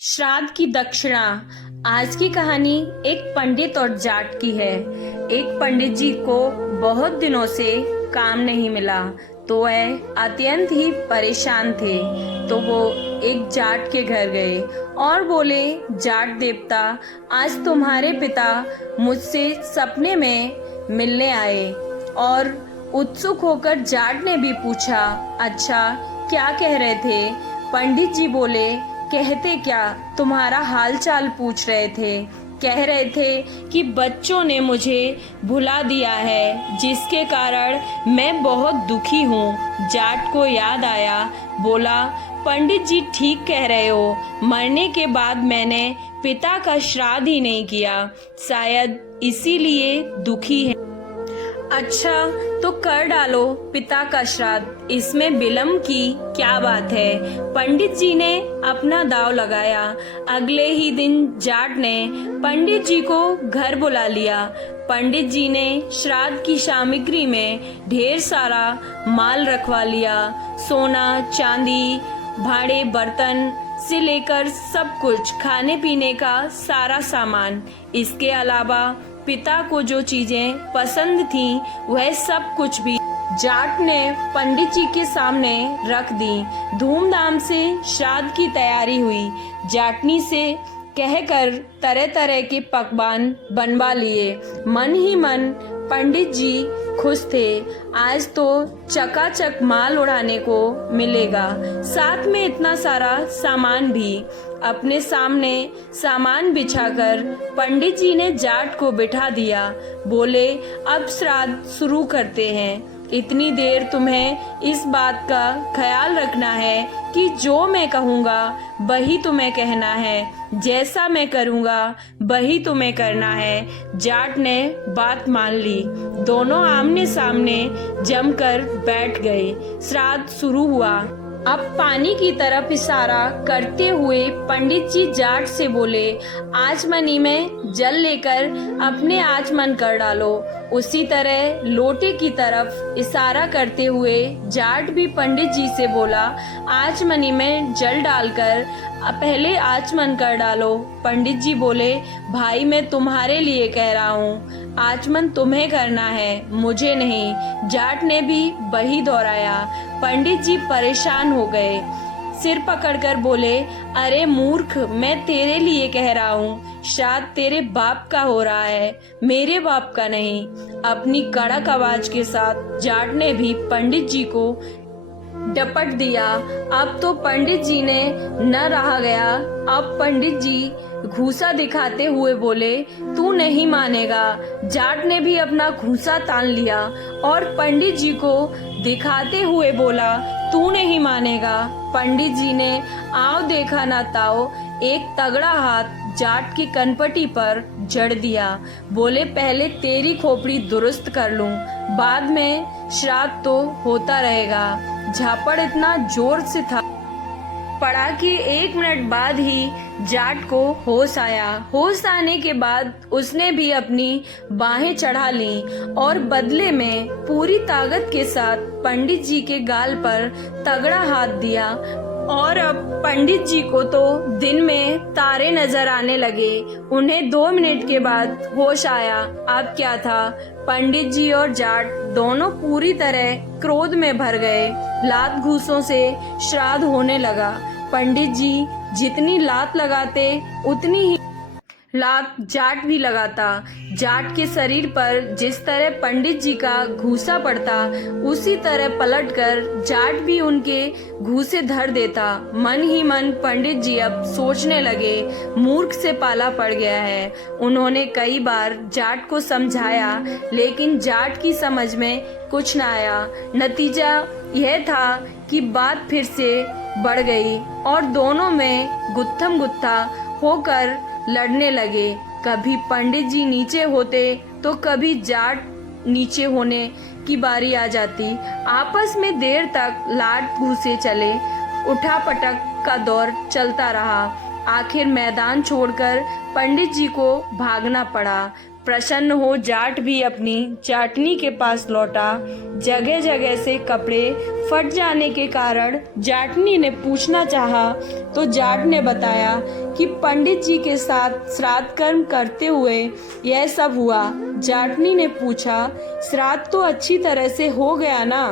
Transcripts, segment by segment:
श्राद्ध की दक्षिणा। आज की कहानी एक पंडित और जाट की है। एक पंडित जी को बहुत दिनों से काम नहीं मिला, तो वह अत्यंत ही परेशान थे। तो वो एक जाट के घर गए और बोले, जाट देवता, आज तुम्हारे पिता मुझसे सपने में मिलने आए। और उत्सुक होकर जाट ने भी पूछा, अच्छा क्या कह रहे थे? पंडित जी बोले, कहते क्या, तुम्हारा हाल चाल पूछ रहे थे। कह रहे थे कि बच्चों ने मुझे भुला दिया है, जिसके कारण मैं बहुत दुखी हूँ। जाट को याद आया, बोला, पंडित जी ठीक कह रहे हो, मरने के बाद मैंने पिता का श्राद्ध ही नहीं किया, शायद इसीलिए दुखी है। अच्छा तो कर डालो पिता का श्राद्ध, इसमें विलम्ब की क्या बात है? पंडित जी ने अपना दांव लगाया। अगले ही दिन जाट ने पंडित जी को घर बुला लिया। पंडित जी ने श्राद्ध की सामग्री में ढेर सारा माल रखवा लिया। सोना चांदी, भाड़े बर्तन से लेकर सब कुछ, खाने पीने का सारा सामान। इसके अलावा पिता को जो चीजें पसंद थीं, वह सब कुछ भी जाट ने पंडित जी के सामने रख दी। धूमधाम से श्राद्ध की तैयारी हुई। जाटनी से कहकर तरह तरह के पकवान बनवा लिए। मन ही मन पंडित जी खुश थे। आज तो चकाचक माल उड़ाने को मिलेगा, साथ में इतना सारा सामान भी। अपने सामने सामान बिछाकर पंडित जी ने जाट को बिठा दिया। बोले, अब श्राद्ध शुरू करते हैं। इतनी देर तुम्हें इस बात का ख्याल रखना है कि जो मैं कहूँगा वही तुम्हें कहना है, जैसा मैं करूँगा वही तुम्हें करना है। जाट ने बात मान ली। दोनों आमने सामने जमकर बैठ गए। श्राद्ध शुरू हुआ। अब पानी की तरफ इशारा करते हुए पंडित जी जाट से बोले, आचमनी में जल लेकर अपने आचमन कर डालो। उसी तरह लोटे की तरफ इशारा करते हुए जाट भी पंडित जी से बोला, आचमनी में जल डालकर पहले आचमन कर डालो। पंडित जी बोले, भाई मैं तुम्हारे लिए कह रहा हूँ, आचमन तुम्हें करना है, मुझे नहीं। जाट ने भी वही दोहराया। पंडित जी परेशान हो गए, सिर पकड़कर बोले, अरे मूर्ख, मैं तेरे लिए कह रहा हूँ, श्राद्ध तेरे बाप का हो रहा है, मेरे बाप का नहीं। अपनी कड़क आवाज के साथ जाट ने भी पंडित जी को डपट दिया। अब तो पंडित जी ने न रहा गया। अब पंडित जी घूसा दिखाते हुए बोले, तू नहीं मानेगा। जाट ने भी अपना घूसा तान लिया और पंडित जी को दिखाते हुए बोला, तू नहीं मानेगा। पंडित जी ने आओ देखा ना ताओ, एक तगड़ा हाथ जाट की कनपटी पर जड़ दिया। बोले, पहले तेरी खोपड़ी दुरुस्त कर लूं, बाद में श्राद्ध तो होता रहेगा। झापड़ इतना जोर से था पड़ा कि 1 मिनट बाद ही जाट को होश आया। होश आने के बाद उसने भी अपनी बाहें चढ़ा ली और बदले में पूरी ताकत के साथ पंडित जी के गाल पर तगड़ा हाथ दिया। और अब पंडित जी को तो दिन में तारे नजर आने लगे। उन्हें 2 मिनट के बाद होश आया। अब क्या था? पंडित जी और जाट दोनों पूरी तरह क्रोध में भर गए। लात घूसों से श्राद्ध होने लगा। पंडित जी जितनी लात लगाते उतनी ही लात जाट भी लगाता। जाट के शरीर पर जिस तरह पंडित जी का घूसा पड़ता, उसी तरह पलटकर जाट भी उनके घूसे धर देता। मन ही मन पंडित जी अब सोचने लगे, मूर्ख से पाला पड़ गया है। उन्होंने कई बार जाट को समझाया, लेकिन जाट की समझ में कुछ न आया। नतीजा यह था कि बात फिर से बढ़ गई और दोनों में गुत्थम गुत्था होकर लड़ने लगे। कभी पंडित जी नीचे होते तो कभी जाट नीचे होने की बारी आ जाती। आपस में देर तक लात घूसे चले। उठापटक का दौर चलता रहा। आखिर मैदान छोड़कर पंडित जी को भागना पड़ा। प्रसन्न हो जाट भी अपनी जाटनी के पास लौटा। जगह जगह से कपड़े फट जाने के कारण जाटनी ने पूछना चाहा तो जाट ने बताया कि पंडित जी के साथ श्राद्ध कर्म करते हुए यह सब हुआ। जाटनी ने पूछा, श्राद्ध तो अच्छी तरह से हो गया ना?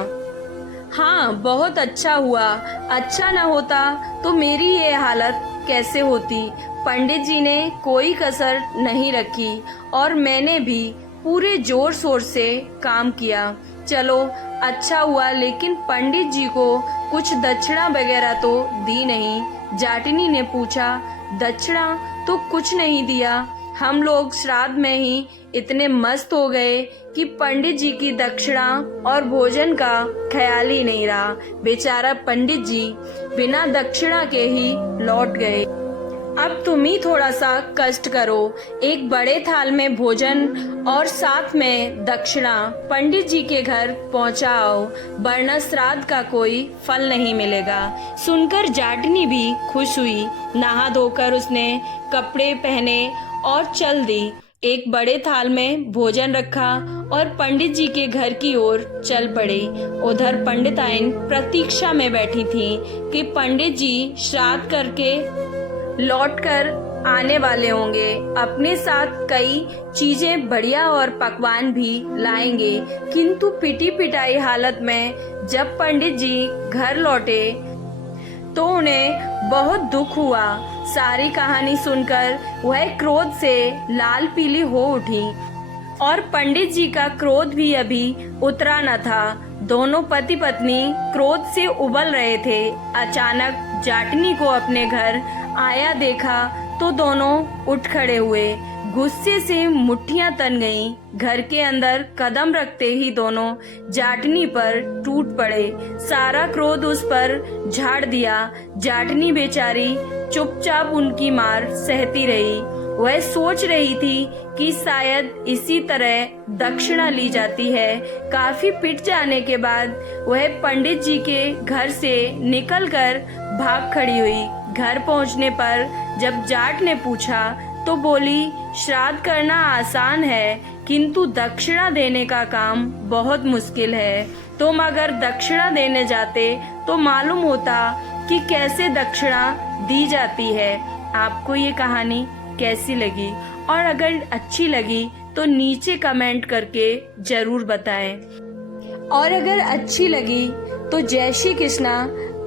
हाँ, बहुत अच्छा हुआ। अच्छा न होता तो मेरी ये हालत कैसे होती। पंडित जी ने कोई कसर नहीं रखी और मैंने भी पूरे जोर शोर से काम किया। चलो अच्छा हुआ, लेकिन पंडित जी को कुछ दक्षिणा वगैरह तो दी नहीं। जाटनी ने पूछा, दक्षिणा तो कुछ नहीं दिया। हम लोग श्राद्ध में ही इतने मस्त हो गए कि पंडित जी की दक्षिणा और भोजन का ख्याल ही नहीं रहा। बेचारा पंडित जी बिना दक्षिणा के ही लौट गए। अब तुम ही थोड़ा सा कष्ट करो, एक बड़े थाल में भोजन और साथ में दक्षिणा पंडित जी के घर पहुंचाओ, वरना श्राद्ध का कोई फल नहीं मिलेगा। सुनकर जाटनी भी खुश हुई। नहा धोकर उसने कपड़े पहने और चल दी। एक बड़े थाल में भोजन रखा और पंडित जी के घर की ओर चल पड़ी। उधर पंडिताइन प्रतीक्षा में बैठी थी कि पंडित जी श्राद्ध करके लौटकर आने वाले होंगे। अपने साथ कई चीजें बढ़िया और पकवान भी लाएंगे। किंतु पिटी पिटाई हालत में जब पंडित जी घर लौटे तो उन्हें बहुत दुख हुआ। सारी कहानी सुनकर वह क्रोध से लाल पीली हो उठी और पंडित जी का क्रोध भी अभी उतरा न था। दोनों पति पत्नी क्रोध से उबल रहे थे। अचानक जाटनी को अपने घर आया देखा तो दोनों उठ खड़े हुए। गुस्से से मुट्ठियां तन गईं। घर के अंदर कदम रखते ही दोनों जाटनी पर टूट पड़े। सारा क्रोध उस पर झाड़ दिया। जाटनी बेचारी चुपचाप उनकी मार सहती रही। वह सोच रही थी कि शायद इसी तरह दक्षिणा ली जाती है। काफी पिट जाने के बाद वह पंडित जी के घर से निकलकर भाग खड़ी हुई। घर पहुंचने पर जब जाट ने पूछा तो बोली, श्राद्ध करना आसान है, किंतु दक्षिणा देने का काम बहुत मुश्किल है। तुम अगर दक्षिणा देने जाते तो मालूम होता कि कैसे दक्षिणा दी जाती है। आपको ये कहानी कैसी लगी? और अगर अच्छी लगी तो नीचे कमेंट करके जरूर बताएं। और अगर अच्छी लगी तो जय श्री कृष्णा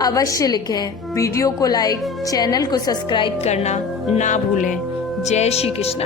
अवश्य लिखें। वीडियो को लाइक, चैनल को सब्सक्राइब करना ना भूलें। जय श्री कृष्णा।